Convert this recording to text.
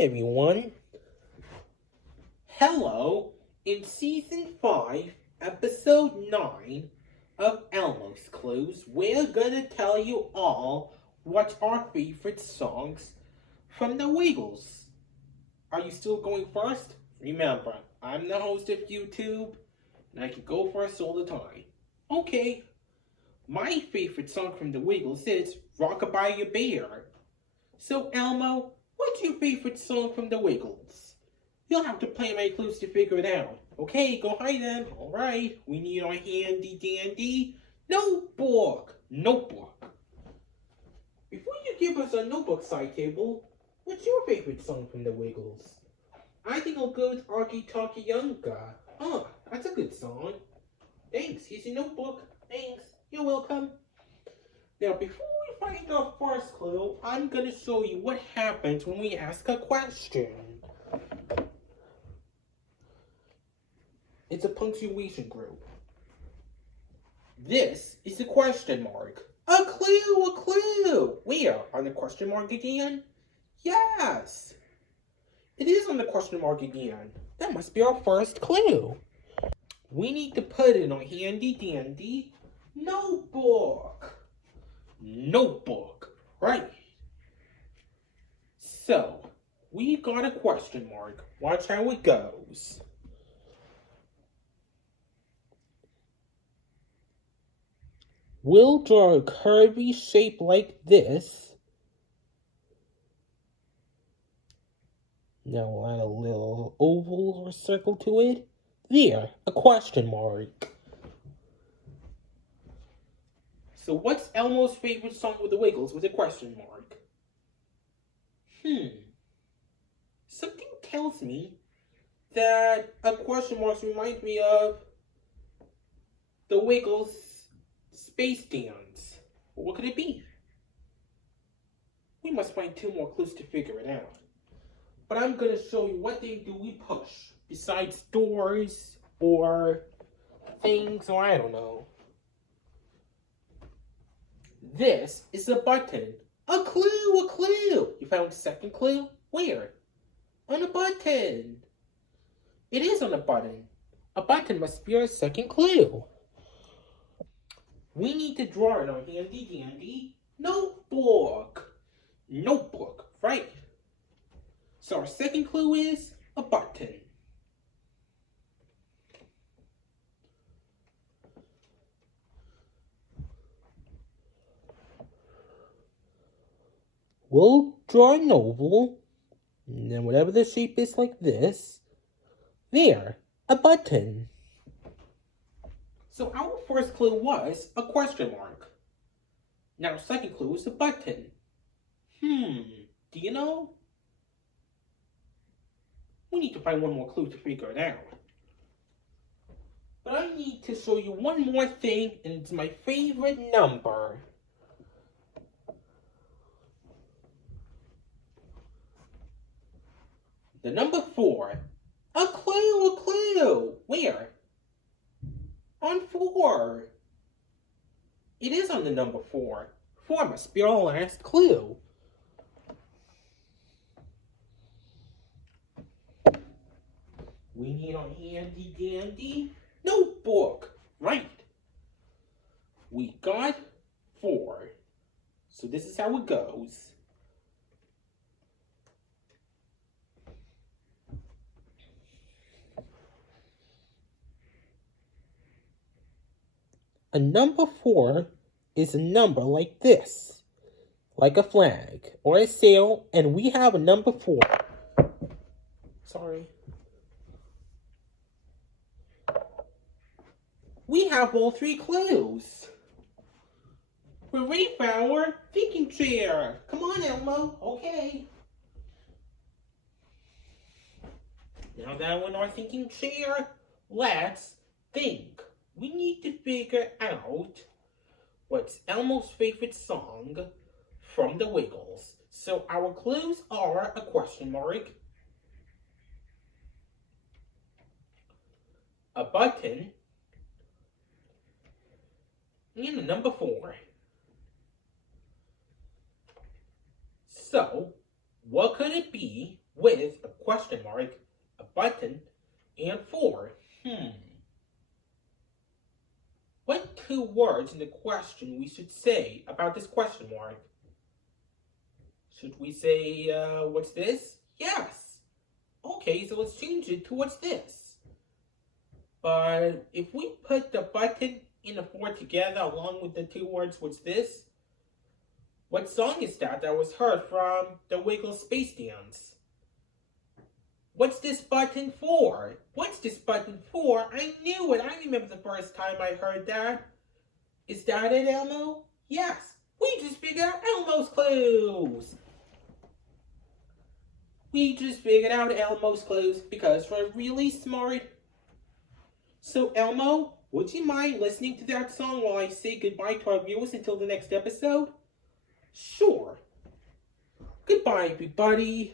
everyone. Hello, in Season 5, Episode 9 of Elmo's Clues, we're gonna tell you all what our favorite songs from the Wiggles. Are you still going first? Remember, I'm the host of YouTube, and I can go first all the time. Okay, my favorite song from the Wiggles is Rockabye Bear. So, Elmo, what's your favorite song from the Wiggles? You'll have to play my clues to figure it out. Okay, go hide them. Alright, we need our handy dandy notebook. Before you give us a notebook side table, what's your favorite song from the Wiggles? I think I'll go with Arky Talky Yunga. Oh, that's a good song. Thanks, here's your notebook. Thanks, you're welcome. Now, before we find our first clue, I'm going to show you what happens when we ask a question. It's a punctuation group. This is a question mark. A clue! Where? On the question mark again? Yes! It is on the question mark again. That must be our first clue. We need to put in our handy dandy notebook. Right? So, we got a question mark. Watch how it goes. We'll draw a curvy shape like this. Now we'll add a little oval or circle to it. There, a question mark. So what's Elmo's favorite song with the Wiggles with a question mark? Something tells me that a question mark reminds me of the Wiggles Space Dance. What could it be? We must find 2 more clues to figure it out. But I'm going to show you what they do we push, besides doors or things, or I don't know. This is a button. A clue! You found a second clue? Where? On a button. It is on a button. A button must be our second clue. We need to draw in our handy dandy notebook. Right. So our second clue is a button. We'll draw an oval, and then whatever the shape is like this, there, a button. So our first clue was a question mark. Now our second clue is a button. Do you know? We need to find 1 more clue to figure it out. But I need to show you 1 more thing, and it's my favorite number. The number 4. A clue! Where? On 4. It is on the number 4. 4 must be our last clue. We need our handy dandy notebook. Right. We got 4. So this is how it goes. A number 4 is a number like this, like a flag or a sail, and we have a number 4. Sorry. We have all 3 clues. We're ready for our thinking chair. Come on, Elmo. Okay. Now that we're in our thinking chair, let's think. We need to figure out what's Elmo's favorite song from the Wiggles. So our clues are a question mark, a button, and a number 4. So, what could it be with a question mark, a button, and 4. What 2 words in the question we should say about this question mark? Should we say, what's this? Yes. Okay, so let's change it to what's this. But if we put the button and the 4 together along with the 2 words, what's this? What song is that was heard from the Wiggle Space Dance? What's this button for? What's this button for? I knew it. I remember the first time I heard that. Is that it, Elmo? Yes. We just figured out Elmo's clues. We just figured out Elmo's clues because we're really smart. So, Elmo, would you mind listening to that song while I say goodbye to our viewers until the next episode? Sure. Goodbye, everybody.